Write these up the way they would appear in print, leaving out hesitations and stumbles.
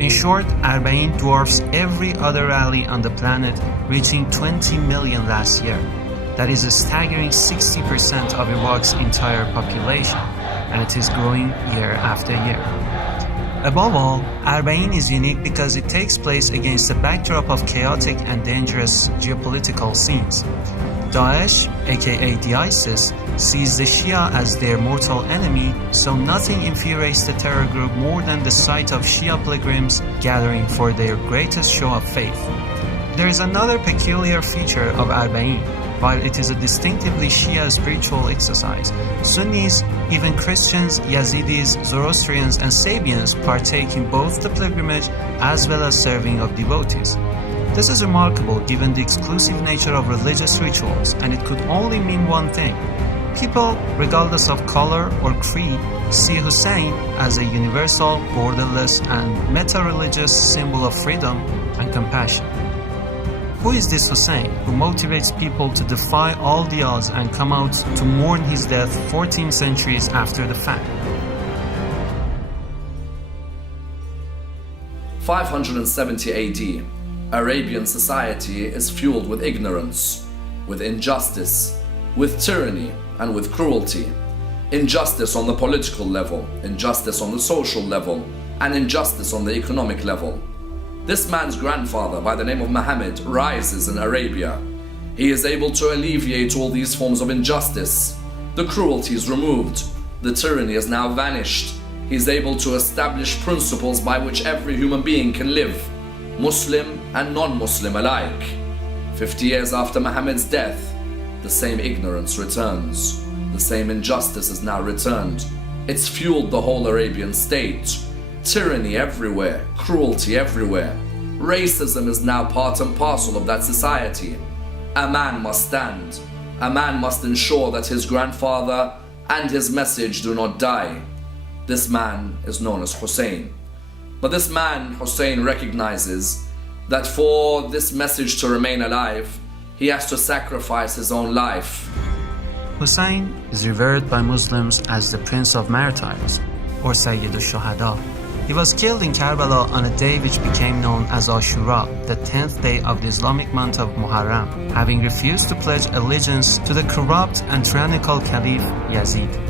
In short, Arbaeen dwarfs every other rally on the planet, reaching 20 million last year. That is a staggering 60% of Iraq's entire population, and it is growing year after year. Above all, Arbaeen is unique because it takes place against the backdrop of chaotic and dangerous geopolitical scenes. Daesh, aka the ISIS, sees the Shia as their mortal enemy, so nothing infuriates the terror group more than the sight of Shia pilgrims gathering for their greatest show of faith. There is another peculiar feature of Arbaeen. While it is a distinctively Shia spiritual exercise, Sunnis, even Christians, Yazidis, Zoroastrians, and Sabians partake in both the pilgrimage as well as serving of devotees. This is remarkable given the exclusive nature of religious rituals, and it could only mean one thing. People, regardless of color or creed, see Hussein as a universal, borderless, and meta-religious symbol of freedom and compassion. Who is this Hussein who motivates people to defy all the odds and come out to mourn his death 14 centuries after the fact? 570 AD, Arabian society is fueled with ignorance, with injustice, with tyranny, and with cruelty. Injustice on the political level, injustice on the social level, and injustice on the economic level. This man's grandfather, by the name of Muhammad, rises in Arabia. He is able to alleviate all these forms of injustice. The cruelty is removed. The tyranny has now vanished. He is able to establish principles by which every human being can live, Muslim and non-Muslim alike. 50 years after Muhammad's death, the same ignorance returns. The same injustice is now returned. It's fueled the whole Arabian state. Tyranny everywhere, cruelty everywhere. Racism is now part and parcel of that society. A man must stand. A man must ensure that his grandfather and his message do not die. This man is known as Hussein. But this man, Hussein, recognizes that for this message to remain alive, he has to sacrifice his own life. Hussein is revered by Muslims as the Prince of Martyrs, or Sayyid al-Shuhada. He was killed in Karbala on a day which became known as Ashura, the 10th day of the Islamic month of Muharram, having refused to pledge allegiance to the corrupt and tyrannical Caliph Yazid.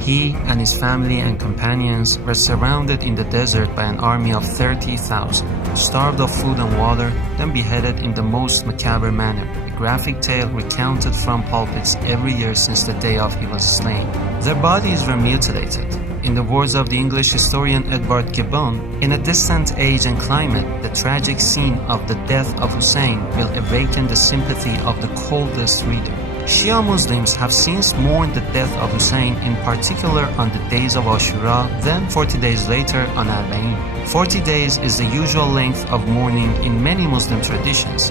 He and his family and companions were surrounded in the desert by an army of 30,000, starved of food and water, then beheaded in the most macabre manner, a graphic tale recounted from pulpits every year since the day of he was slain. Their bodies were mutilated. In the words of the English historian Edward Gibbon, in a distant age and climate, the tragic scene of the death of Hussein will awaken the sympathy of the coldest reader. Shia Muslims have since mourned the death of Hussein, in particular on the days of Ashura, then 40 days later on Arbaeen. 40 days is the usual length of mourning in many Muslim traditions.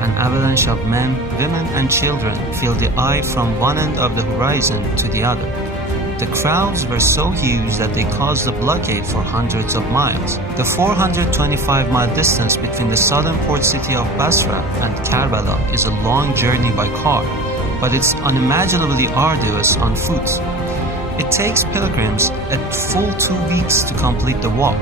An avalanche of men, women, and children filled the eye from one end of the horizon to the other. The crowds were so huge that they caused a blockade for hundreds of miles. The 425-mile distance between the southern port city of Basra and Karbala is a long journey by car, but it's unimaginably arduous on foot. It takes pilgrims a full 2 weeks to complete the walk.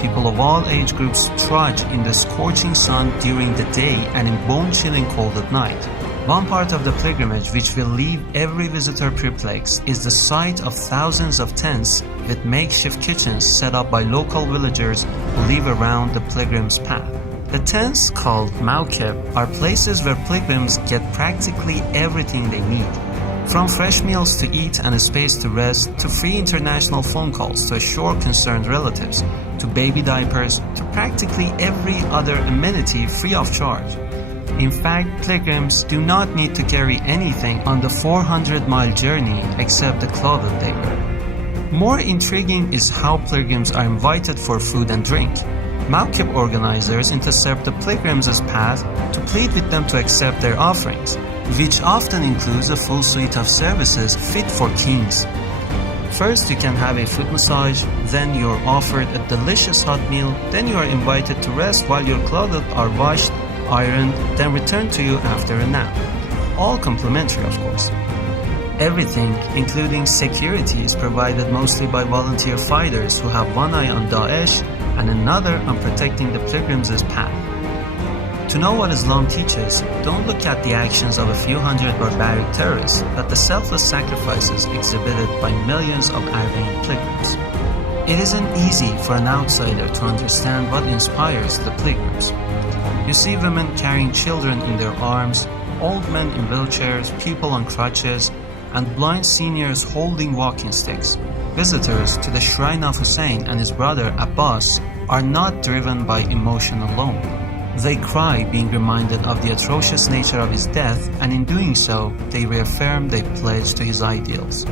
People of all age groups trudge in the scorching sun during the day and in bone-chilling cold at night. One part of the pilgrimage which will leave every visitor perplexed is the sight of thousands of tents with makeshift kitchens set up by local villagers who live around the pilgrim's path. The tents, called mawkib, are places where pilgrims get practically everything they need. From fresh meals to eat and a space to rest, to free international phone calls to assure concerned relatives, to baby diapers, to practically every other amenity free of charge. In fact, pilgrims do not need to carry anything on the 400-mile journey except the clothes they wear. More intriguing is how pilgrims are invited for food and drink. Mawkib organizers intercept the pilgrims' path to plead with them to accept their offerings, which often includes a full suite of services fit for kings. First, you can have a foot massage, then you are offered a delicious hot meal, then you are invited to rest while your clothes are washed, ironed, then returned to you after a nap. All complimentary, of course. Everything, including security, is provided mostly by volunteer fighters who have one eye on Daesh and another on protecting the pilgrims' path. To know what Islam teaches, don't look at the actions of a few hundred barbaric terrorists, but the selfless sacrifices exhibited by millions of Arbaeen pilgrims. It isn't easy for an outsider to understand what inspires the pilgrims. You see women carrying children in their arms, old men in wheelchairs, people on crutches, and blind seniors holding walking sticks. Visitors to the shrine of Hussein and his brother Abbas are not driven by emotion alone. They cry being reminded of the atrocious nature of his death, and in doing so, they reaffirm their pledge to his ideals.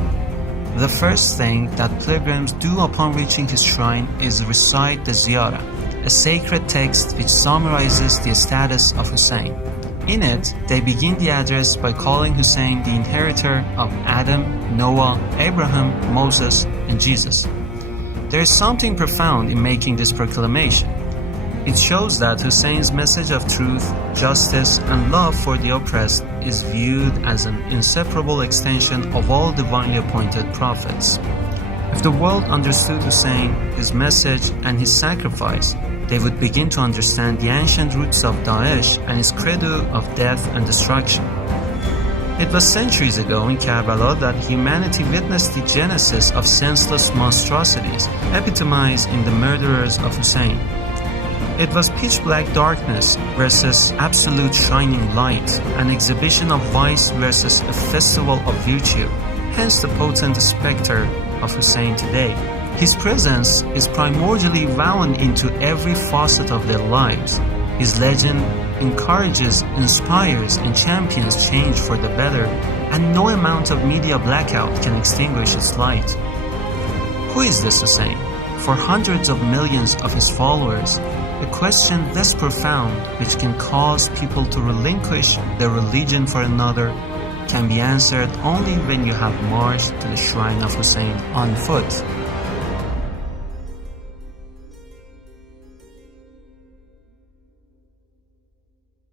The first thing that pilgrims do upon reaching his shrine is recite the Ziyarah, a sacred text which summarizes the status of Hussein. In it, they begin the address by calling Hussein the inheritor of Adam, Noah, Abraham, Moses, and Jesus. There is something profound in making this proclamation. It shows that Hussein's message of truth, justice, and love for the oppressed is viewed as an inseparable extension of all divinely appointed prophets. If the world understood Hussein, his message, and his sacrifice, they would begin to understand the ancient roots of Daesh and its credo of death and destruction. It was centuries ago in Karbala that humanity witnessed the genesis of senseless monstrosities, epitomized in the murderers of Hussein. It was pitch-black darkness versus absolute shining light, an exhibition of vice versus a festival of virtue, hence the potent specter of Hussein today. His presence is primordially woven into every facet of their lives. His legend encourages, inspires, and champions change for the better, and no amount of media blackout can extinguish its light. Who is this Hussein? For hundreds of millions of his followers, a question this profound, which can cause people to relinquish their religion for another, can be answered only when you have marched to the shrine of Hussein on foot.